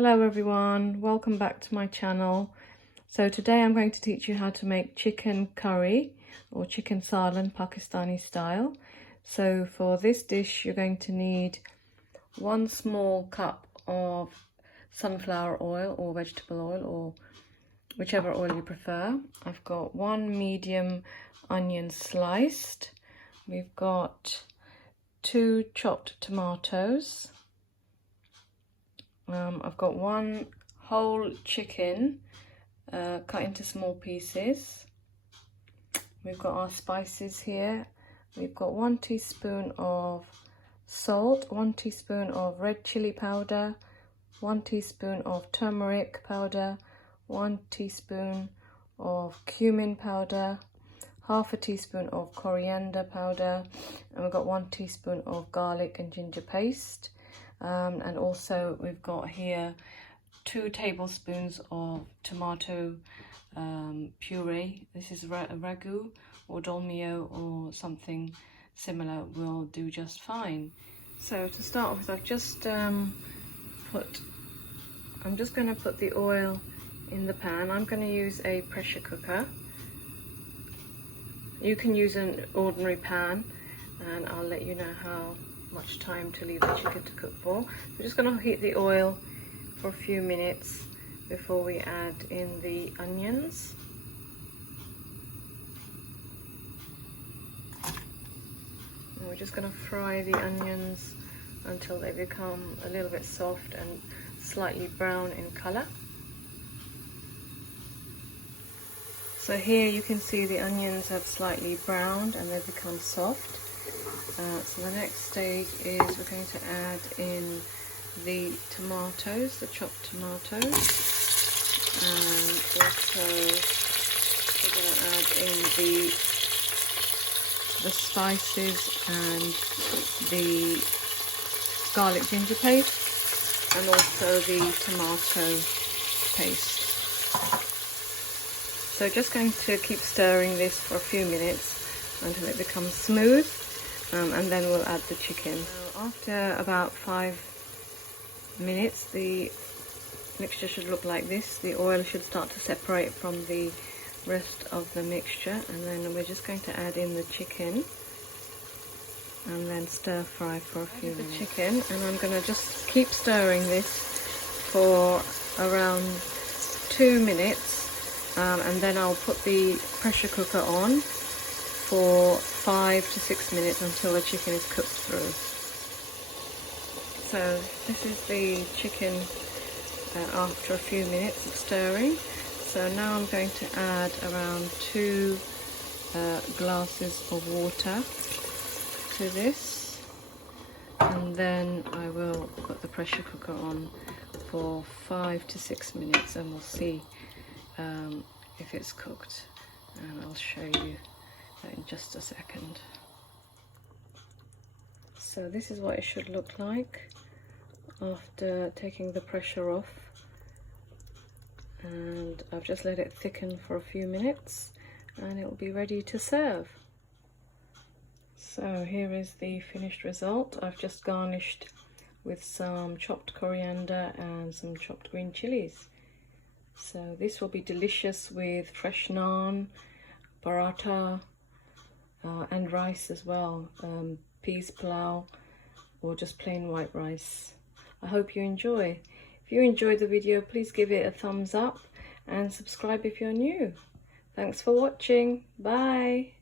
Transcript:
Hello everyone, welcome back to my channel. So today I'm going to teach you how to make chicken curry or chicken salan Pakistani style. So for this dish you're going to need 1 small cup of sunflower oil or vegetable oil or whichever oil you prefer. I've got 1 medium onion sliced. We've got 2 chopped tomatoes. I've got 1 whole chicken cut into small pieces. We've got our spices here. We've got 1 teaspoon of salt, 1 teaspoon of red chili powder, 1 teaspoon of turmeric powder, 1 teaspoon of cumin powder, half a teaspoon of coriander powder, and we've got 1 teaspoon of garlic and ginger paste. And also we've got here 2 tablespoons of tomato puree. This is ragu or dolmio or something similar will do just fine. So to start with, I'm just going to put the oil in the pan. I'm going to use a pressure cooker. You can use an ordinary pan, and I'll let you know how much time to leave the chicken to cook for. We're just going to heat the oil for a few minutes before we add in the onions. And we're just going to fry the onions until they become a little bit soft and slightly brown in colour. So here you can see the onions have slightly browned and they've become soft. So the next stage is we're going to add in the tomatoes, the chopped tomatoes, and also we're going to add in the spices and the garlic ginger paste, and also the tomato paste. So just going to keep stirring this for a few minutes until it becomes smooth. And then we'll add the chicken. So after about 5 minutes, the mixture should look like this. The oil should start to separate from the rest of the mixture, and then we're just going to add in the chicken and then stir fry for a few minutes. The chicken, and I'm going to just keep stirring this for around 2 minutes, and then I'll put the pressure cooker on for 5 to 6 minutes until the chicken is cooked through. So this is the chicken after a few minutes of stirring. So now I'm going to add around 2 glasses of water to this, and then I will put the pressure cooker on for 5 to 6 minutes, and we'll see if it's cooked, and I'll show you in just a second. So this is what it should look like after taking the pressure off, and I've just let it thicken for a few minutes and it will be ready to serve. So here is the finished result. I've just garnished with some chopped coriander and some chopped green chilies. So this will be delicious with fresh naan, paratha, and rice as well, peas pulao or just plain white rice. I hope you enjoy. If you enjoyed the video, please give it a thumbs up and subscribe if you're new. Thanks for watching. Bye.